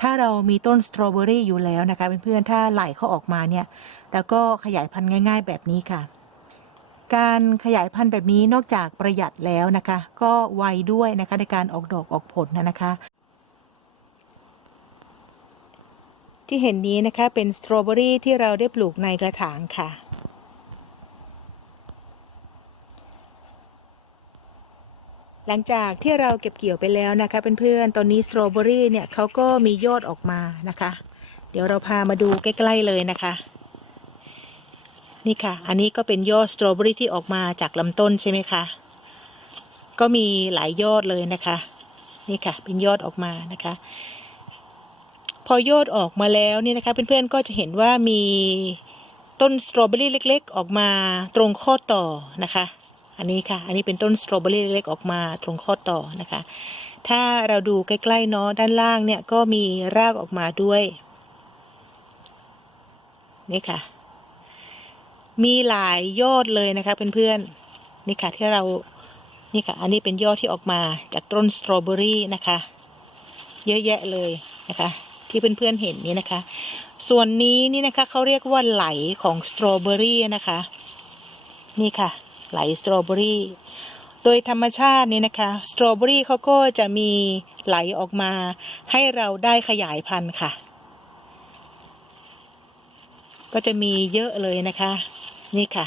ถ้าเรามีต้นสตรอเบอรี่อยู่แล้วนะคะเพื่อนๆ ถ้าไหลเขาออกมาเนี่ย แล้วก็ขยายพันธุ์ง่าย ๆ แบบนี้ค่ะ การขยายพันธุ์แบบนี้นอกจากประหยัดแล้วนะคะ ก็ไวด้วยนะคะในการออกดอกออกผลนะนะคะ ที่เห็นนี้นะคะเป็นสตรอเบอรี่ที่เราได้ปลูกในกระถางค่ะ หลังจากที่เราเก็บเกี่ยวไปแล้วนะคะเพื่อนๆ ตอนนี้สตรอเบอรี่เนี่ยเขาก็มียอดออกมานะคะ เดี๋ยวเราพามาดูใกล้ๆเลยนะคะ นี่ค่ะ อันนี้ก็เป็นยอดสตรอเบอรี่ที่ออกมาจากลำต้นใช่ไหมคะ ก็มีหลายยอดเลยนะคะ นี่ค่ะ เป็นยอดออกมานะคะ พอยอดออกมาแล้วนี่นะคะ เพื่อนๆ ก็จะเห็นว่ามีต้นสตรอเบอรี่เล็ก ๆ ออกมาตรงข้อต่อนะคะ อันนี้ค่ะ อันนี้เป็นต้นสตรอเบอรี่เล็กๆออกมาตรงข้อต่อนะคะ ถ้าเราดูใกล้ๆเนาะด้านล่างเนี่ยก็มีรากออกมาด้วยนี่ค่ะ มีหลายยอดเลยนะคะเพื่อนๆนี่ค่ะที่เรานี่ค่ะ อันนี้เป็นยอดที่ออกมาจากต้นสตรอเบอรี่นะคะ เยอะแยะเลยนะคะ ที่เพื่อนๆเห็นนี่นะคะ ส่วนนี้นี่นะคะเขาเรียกว่าไหลของสตรอเบอรี่นะคะ นี่ค่ะ ไหลสตรอเบอรี่โดยธรรมชาตินี่นะคะสตรอเบอรี่เขาก็จะมีไหลออกมาให้เราได้ขยายพันธุ์ค่ะ ก็จะมีเยอะเลยนะคะ นี่ค่ะ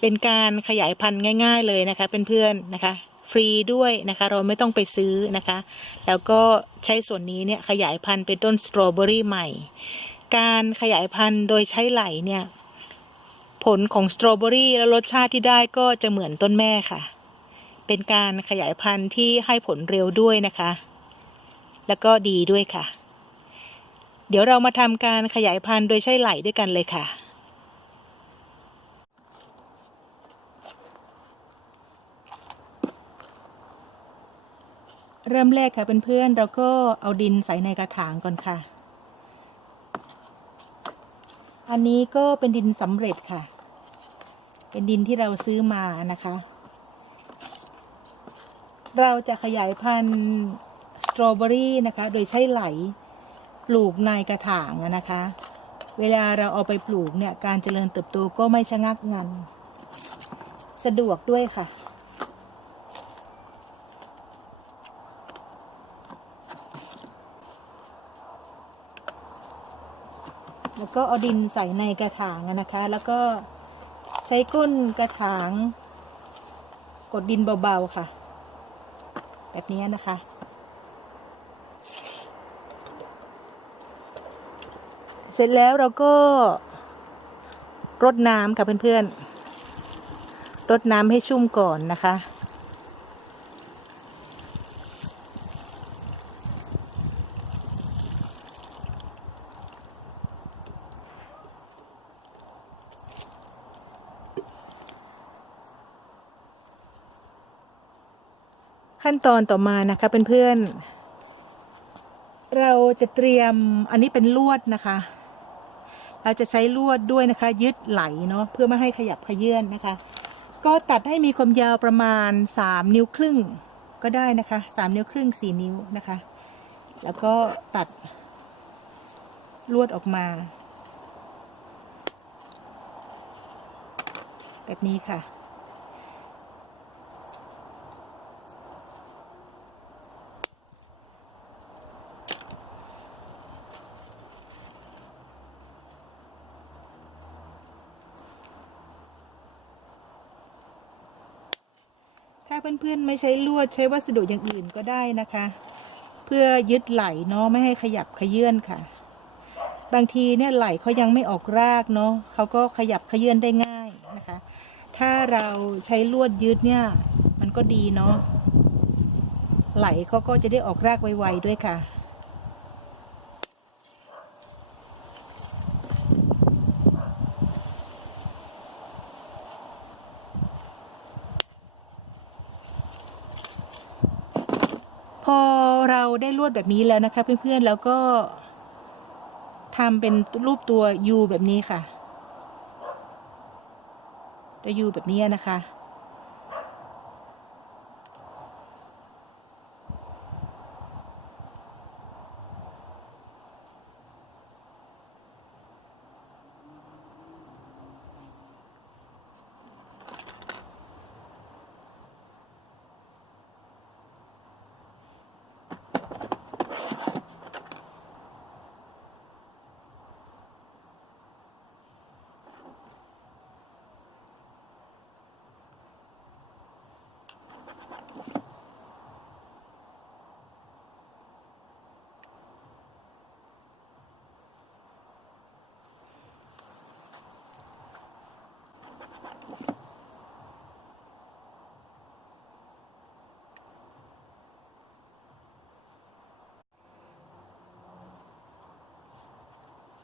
เป็นการขยายพันธุ์ง่าย ๆ เลยนะคะเพื่อนๆนะคะ ฟรีด้วยนะคะ เราไม่ต้องไปซื้อนะคะ แล้วก็ใช้ส่วนนี้เนี่ยขยายพันธุ์เป็นต้นสตรอเบอรี่ใหม่ การขยายพันธุ์โดยใช้ไหลเนี่ย ผลของสตรอเบอรี่และรสชาติที่ได้ก็จะเหมือนต้นแม่ค่ะ เป็นการขยายพันธุ์ที่ให้ผลเร็วด้วยนะคะ แล้วก็ดีด้วยค่ะ เดี๋ยวเรามาทำการขยายพันธุ์โดยใช้ไหลด้วยกันเลยค่ะเริ่มแรกค่ะเพื่อนๆเราก็เอาดินใส่ในกระถางก่อนค่ะ อันนี้ก็เป็นดินสำเร็จค่ะ เป็นดินที่เราซื้อมานะคะ เราจะขยายพันธุ์สตรอเบอรี่นะคะ โดยใช้ไหลปลูกในกระถางนะคะ เวลาเราเอาไปปลูกเนี่ย การเจริญเติบโตก็ไม่ชะงักงัน สะดวกด้วยค่ะ แล้ว ก็เอาดินใส่ในกระถางนะคะ แล้วก็ใช้ก้นกระถาง กดดินเบาๆค่ะ แบบนี้นะคะเสร็จแล้วเราก็รดน้ำค่ะเพื่อนๆ รดน้ำให้ชุ่มก่อนนะคะ ขั้นตอนต่อมานะคะเพื่อนๆ เราจะเตรียมอันนี้เป็นลวดนะคะ เราจะใช้ลวดด้วยนะคะ ยึดไหลเนาะเพื่อไม่ให้ขยับขยื่นนะคะ ก็ตัดให้มีความยาวประมาณสามนิ้วครึ่งก็ได้นะคะสามนิ้วครึ่งสี่นิ้วนะคะ แล้วก็ตัดลวดออกมา แบบนี้ค่ะ เพื่อนๆไม่ใช้ลวดใช้วัสดุอย่างอื่นก็ได้นะคะ เพื่อยึดไหลเนาะไม่ให้ขยับขยื่นค่ะ บางทีเนี่ยไหลเขายังไม่ออกรากเนาะเขาก็ขยับขยื่นได้ง่ายนะคะ ถ้าเราใช้ลวดยึดเนี่ย มันก็ดีเนาะไหลเขาก็จะได้ออกรากไวๆด้วยค่ะ พอเราได้ ลวดแบบนี้แล้วนะคะ เพื่อนๆแล้วก็ทำเป็นรูปตัว U แบบนี้ค่ะตัว U แบบนี้นะคะ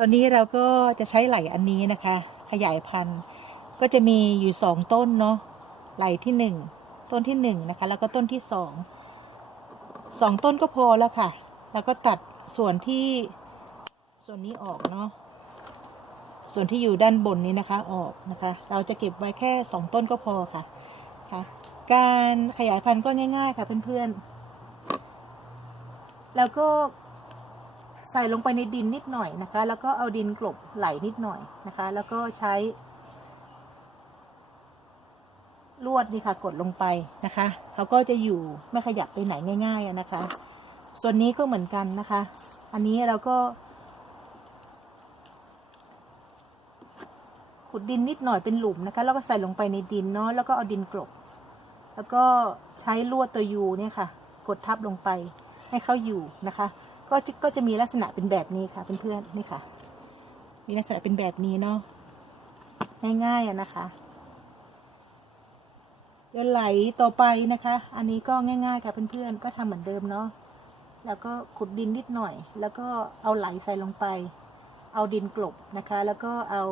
ตอนนี้เราก็จะใช้ไหลอันนี้นะคะ ขยายพันธุ์ก็จะมีอยู่สองต้นเนาะไหลที่หนึ่งต้นที่หนึ่งนะคะ แล้วก็ต้นที่สองสองต้นก็พอแล้วค่ะ แล้วก็ตัดส่วนที่ส่วนนี้ออกเนาะส่วนที่อยู่ด้านบนนี้นะคะออกนะคะ เราจะเก็บไว้แค่สองต้นก็พอค่ะค่ะ การขยายพันธุ์ก็ง่าย ๆ ค่ะเพื่อนๆแล้วก็ ใส่ลงไปในดินนิดหน่อยนะคะ แล้วก็เอาดินกลบไหลนิดหน่อยนะคะ แล้วก็ใช้ ลวดนี่ค่ะ กดลงไปนะคะเขาก็จะอยู่ไม่ขยับไปไหนง่ายๆนะคะ ส่วนนี้ก็เหมือนกันนะคะ อันนี้เราก็ ขุดดินนิดหน่อยเป็นหลุมนะคะ แล้วก็ใส่ลงไปในดินเนาะแล้วก็เอาดินกลบ แล้วก็ใช้ลวดตัวยูเนี่ยค่ะ กดทับลงไปให้เขาอยู่นะคะ ก็จะก็จะมีลักษณะเป็นแบบนี้ค่ะเพื่อนๆนี่ค่ะ มีลักษณะเป็นแบบนี้เนาะง่ายๆอะนะคะเดี๋ยวไหลต่อไปนะคะ อันนี้ก็ง่ายๆค่ะเพื่อนๆก็ทำเหมือนเดิมเนาะแล้วก็ขุดดินนิดหน่อย แล้วก็เอาไหลใส่ลงไป เอาดินกลบนะคะ แล้วก็เอา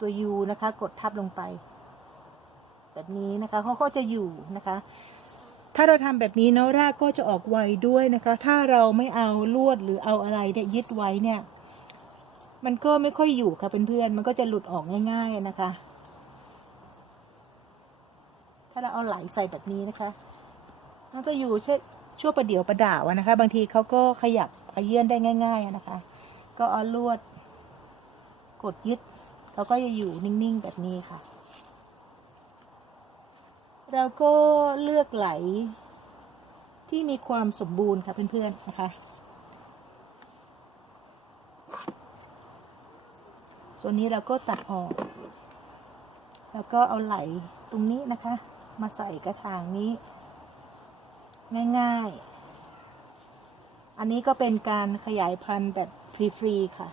ตัวยูนะคะ กดทับลงไป แบบนี้นะคะเขาก็จะอยู่นะคะ ถ้าเราทำแบบนี้เนาะรากก็จะออกไวด้วยนะคะ ถ้าเราไม่เอาลวดหรือเอาอะไรเนี่ยยึดไว้เนี่ย มันก็ไม่ค่อยอยู่ค่ะเพื่อนๆมันก็จะหลุดออกง่ายๆนะคะ ถ้าเราเอาไหลใส่แบบนี้นะคะ มันก็อยู่ช่วชั่วประเดี๋ยวประดาวนะคะ บางทีเขาก็ขยับขยื่นได้ง่ายๆนะคะ ก็เอาลวด กดยึดเขาก็จะอยู่นิ่งๆแบบนี้ค่ะ เราก็เลือกไหล ที่มีความสมบูรณ์ค่ะเพื่อนๆนะคะ ส่วนนี้เราก็ตัดออก แล้วก็เอาไหลตรงนี้นะคะ มาใส่กระถางนี้ ง่ายๆ อันนี้ก็เป็นการขยายพันธุ์แบบฟรีๆค่ะ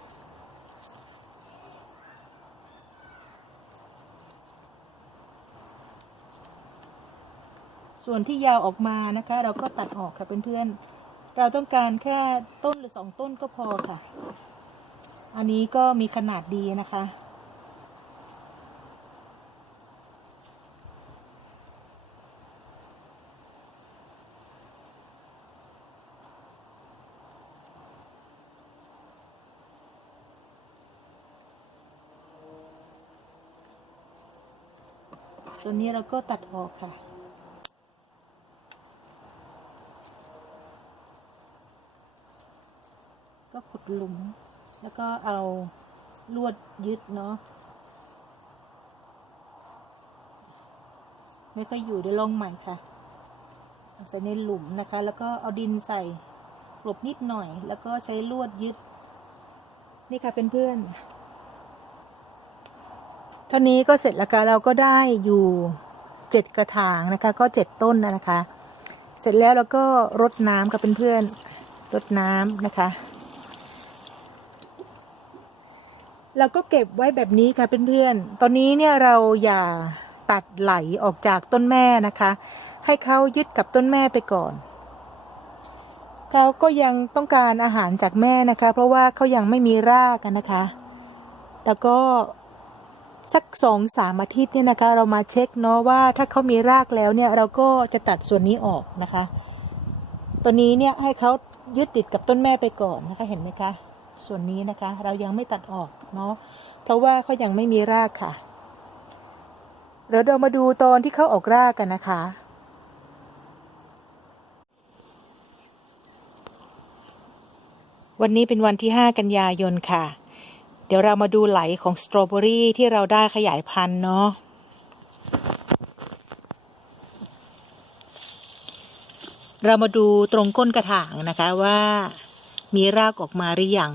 ส่วนที่ยาวออกมานะคะ เราก็ตัดออกค่ะเพื่อนๆ เราต้องการแค่ต้นหรือสองต้นก็พอค่ะ อันนี้ก็มีขนาดดีนะคะส่วนนี้เราก็ตัดออกค่ะ ก็ขุด หลุม แล้วก็เอาลวดยึดเนาะไม่ค่อยอยู่เดี๋ยวลองใหม่ค่ะใส่ในหลุมนะคะ แล้วก็เอาดินใส่กลบนิดหน่อย แล้วก็ใช้ลวดยึด นี่ค่ะเเพื่อนๆเท่านี้ก็เสร็จแล้วค่ะเราก็ได้อยู่เจ็ดกระถางนะคะ ก็เจ็ดต้นนะคะ เสร็จแล้วเราก็รดน้ำกับเพื่อนๆรดน้ำนะคะ เราก็เก็บไว้แบบนี้ค่ะเพื่อนๆ ตอนนี้เนี่ยเราอย่าตัดไหลออกจากต้นแม่นะคะ ให้เขายึดกับต้นแม่ไปก่อน เขาก็ยังต้องการอาหารจากแม่นะคะ เพราะว่าเขายังไม่มีรากกันนะคะ แล้วก็สักสองสามอาทิตย์เนี่ยนะคะ เรามาเช็คเนาะว่าถ้าเขามีรากแล้วเนี่ยเราก็จะตัดส่วนนี้ออกนะคะ ตัวนี้เนี่ยให้เขายึดติดกับต้นแม่ไปก่อนนะคะเห็นไหมคะ ส่วนนี้นะคะ เรายังไม่ตัดออกเนาะเพราะว่าเขายังไม่มีรากค่ะเดี๋ยวเรามาดูตอนที่เขาออกรากกันนะคะ วันนี้เป็นวันที่ 5 กันยายนค่ะ เดี๋ยวเรามาดูไหลของสตรอเบอรี่ที่เราได้ขยายพันธุ์เนาะเรามาดูตรงก้นกระถางนะคะว่า มีรากออกมาหรือยัง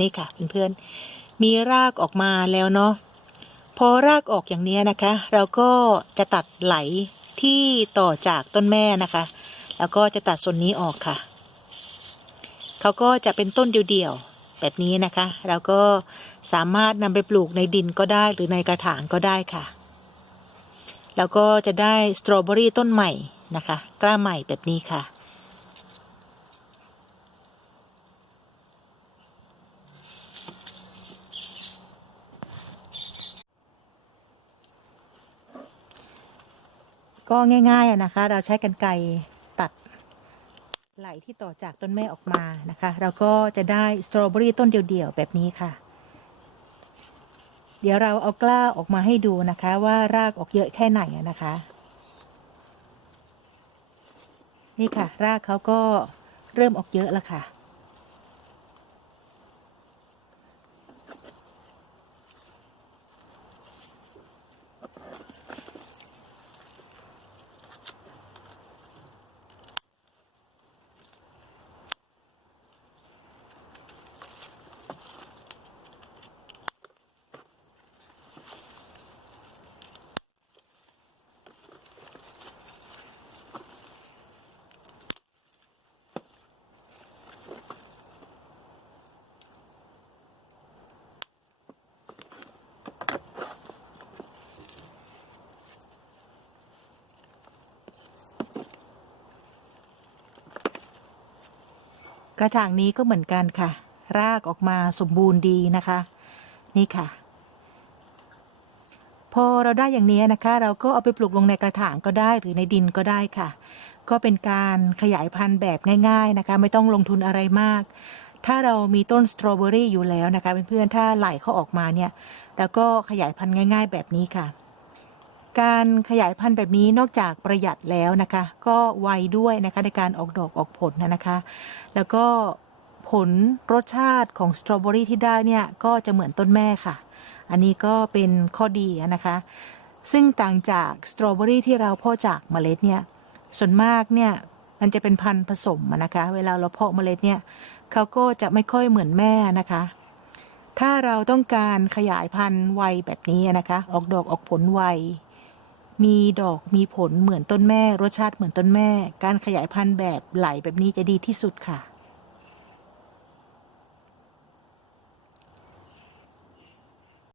นี่ค่ะเพื่อนๆมีรากออกมาแล้วเนาะพอรากออกอย่างนี้นะคะ เราก็จะตัดไหลที่ต่อจากต้นแม่นะคะ แล้วก็จะตัดส่วนนี้ออกค่ะเขาก็จะเป็นต้นเดี่ยวๆแบบนี้นะคะ เราก็สามารถนำไปปลูกในดินก็ได้หรือในกระถางก็ได้ค่ะ แล้วก็จะได้สตรอเบอรี่ต้นใหม่นะคะ กล้าใหม่แบบนี้ค่ะ ก็ง่ายๆนะคะ เราใช้กันไกรตัดไหลที่ต่อจากต้นแม่ออกมานะคะ เราก็จะได้สตรอเบอรี่ต้นเดี่ยวๆแบบนี้ค่ะ เดี๋ยวเราเอากล้าออกมาให้ดูนะคะ ว่ารากออกเยอะแค่ไหนนะคะ นี่ค่ะ รากเขาก็เริ่มออกเยอะแล้วค่ะ กระถางนี้ก็เหมือนกันค่ะ รากออกมาสมบูรณ์ดีนะคะ นี่ค่ะ พอเราได้อย่างนี้นะคะ เราก็เอาไปปลูกลงในกระถางก็ได้หรือในดินก็ได้ค่ะ ก็เป็นการขยายพันธุ์แบบง่าย ๆนะคะ ไม่ต้องลงทุนอะไรมาก ถ้าเรามีต้นสตรอเบอรี่อยู่แล้วนะคะเพื่อนๆถ้าไหลเขาออกมาเนี่ย แล้วก็ขยายพันธุ์ง่าย ๆ แบบนี้ค่ะ การขยายพันธุ์แบบนี้นอกจากประหยัดแล้วนะคะ ก็ไวด้วยนะคะในการออกดอกออกผลนะคะ แล้วก็ผลรสชาติของสตรอเบอรี่ที่ได้เนี่ยก็จะเหมือนต้นแม่ค่ะ อันนี้ก็เป็นข้อดีนะคะ ซึ่งต่างจากสตรอเบอรี่ที่เราเพาะจากเมล็ดเนี่ยส่วนมากเนี่ยมันจะเป็นพันธุ์ผสมนะคะ เวลาเราเพาะเมล็ดเนี่ยเขาก็จะไม่ค่อยเหมือนแม่นะคะ ถ้าเราต้องการขยายพันธุ์ไวแบบนี้นะคะ ออกดอกออกผลไว มีดอกมีผลเหมือนต้นแม่ รสชาติเหมือนต้นแม่ การขยายพันธุ์แบบไหลแบบนี้จะดีที่สุดค่ะ